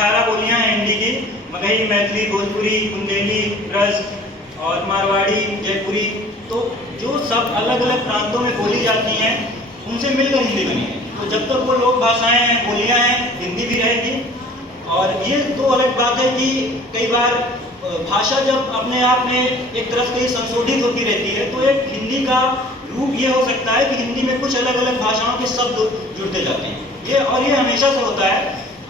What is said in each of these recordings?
18 बोलियां हैं हिंदी की, मगही, मैथिली, भोजपुरी, बुंदेली, ब्रज और मारवाड़ी, जयपुरी। तो जो सब अलग अलग प्रांतों में बोली जाती हैं उनसे मिलकर हिंदी बनी है। तो जब तक वो लोक भाषाएं हैं, बोलियां हैं, हिंदी भी रहेगी। और ये तो अलग बात है कि कई बार भाषा जब अपने आप में एक तरफ से संशोधित होती रहती है तो एक हिंदी का रूप ये हो सकता है कि हिंदी में कुछ अलग अलग भाषाओं के शब्द जुड़ते जाते हैं। ये हमेशा से होता है।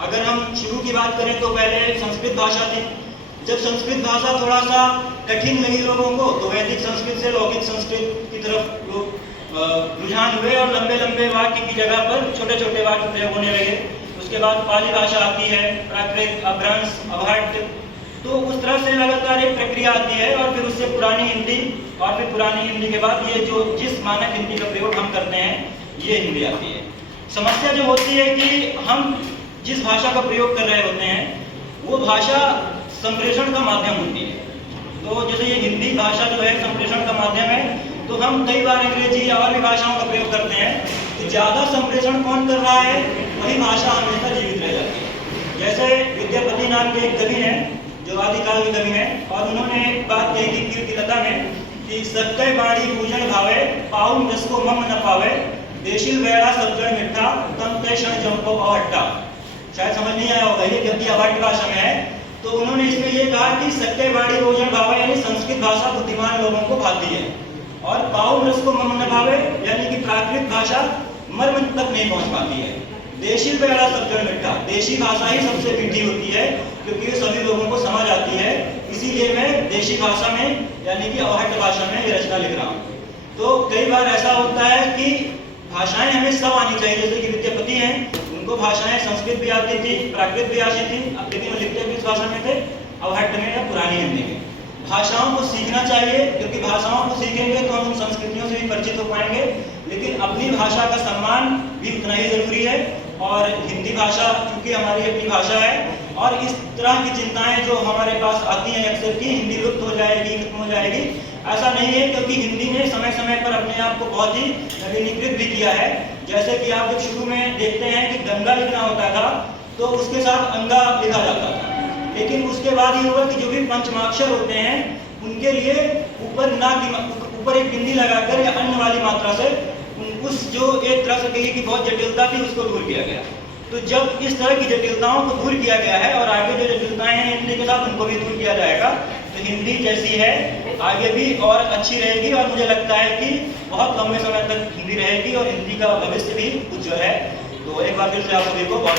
अगर हम शुरू की बात करें तो पहले संस्कृत भाषा थी। जब संस्कृत भाषा थोड़ा सा कठिन लगी लोगों को तो वैदिक संस्कृत से लौकिक संस्कृत की तरफ लोग रुझान हुए और लंबे लंबे वाक्य की जगह पर छोटे छोटे वाक्य प्रयोग होने लगे। उसके बाद पाली भाषा आती है, प्राकृत, अपभ्रंश, अभट्ट। तो उस तरह से लगातार एक प्रक्रिया आती है और फिर उससे पुरानी हिंदी, और फिर पुरानी हिंदी के बाद ये जो जिस मानक हिंदी का प्रयोग हम करते हैं ये हिंदी आती है। समस्या जो होती है कि हम जिस भाषा का प्रयोग कर रहे होते हैं वो भाषा संप्रेषण का माध्यम होती है। तो जैसे ये हिंदी भाषा जो है संप्रेषण का माध्यम है, तो हम कई बार अंग्रेजी या और भी भाषाओं का प्रयोग करते हैं। तो ज़्यादा संप्रेषण कौन कर रहा है, वही भाषा हमेशा जीवित रह जाती है। जैसे विद्यापति नाम के एक कवि हैं जो आदिकाल के कवि हैं, और उन्होंने एक बात कही थी कीर्तिलता में कि सक्कय बाणी पूजन भावे, पाउन रस को मम न पावे, देशिल वेड़ा सज्जन मिठा, तम तय क्षण जंपो अवट्टा। शायद समझ नहीं आया होगा ये, क्योंकि अवट्ट भाषा में है। तो उन्होंने इसमें ये कहा कि सक्कय बाणी पूजन भावे यानी संस्कृत भाषा बुद्धिमान लोगों को भाती है, और पाउन रस को मम न भावे यानी कि प्राकृत भाषा मर्म तक नहीं पहुंच पाती है। देशी वेड़ा सज्जन मिठा, देशी भाषा ही सबसे मीठी होती है क्योंकि ये सभी लोगों को समझ आती है। इसीलिए मैं देशी भाषा में यानी कि अवहट्ट भाषा में ये रचना लिख रहा हूँ। तो कई बार ऐसा होता है कि भाषाएं हमें सब आनी चाहिए। जैसे कि विद्यापति हैं, उनको भाषाएं संस्कृत भी आती थी, प्राकृत भी आती थी, अब लेकिन वो लिखते किस भाषा में थे, अवहट्ट में या पुरानी हिंदी में। भाषाओं को सीखना चाहिए क्योंकि भाषाओं को सीखेंगे तो हम उन संस्कृतियों से भी परिचित हो पाएंगे, लेकिन अपनी भाषा का सम्मान भी उतना ही जरूरी है। और हिंदी भाषा चूंकि हमारी अपनी भाषा है, और इस तरह की चिंताएं जो हमारे पास आती हैं अक्सर कि हिंदी लुप्त हो जाएगी, खत्म हो जाएगी, ऐसा नहीं है। क्योंकि हिंदी ने समय समय पर अपने आप को बहुत ही नवीनीकृत भी किया है। जैसे कि आप जब शुरू में देखते हैं कि गंगा लिखना होता था तो उसके साथ अंगा लिखा जाता था, लेकिन उसके बाद ये हुआ कि जो भी पंचमाक्षर होते हैं उनके लिए ऊपर एक बिंदी लगाकर या अन्य वाली मात्रा से उस जो एक तरह से कहिए कि बहुत जटिलता थी उसको दूर किया गया। तो जब इस तरह की जटिलताओं को दूर किया गया है और आगे जो जटिलताएं हैं हिंदी के साथ उनको भी दूर किया जाएगा, तो हिंदी जैसी है आगे भी और अच्छी रहेगी। और मुझे लगता है कि बहुत लंबे समय तक हिंदी रहेगी और हिंदी का भविष्य भी उज्जवल है। तो एक बार फिर से आप सभी को बहुत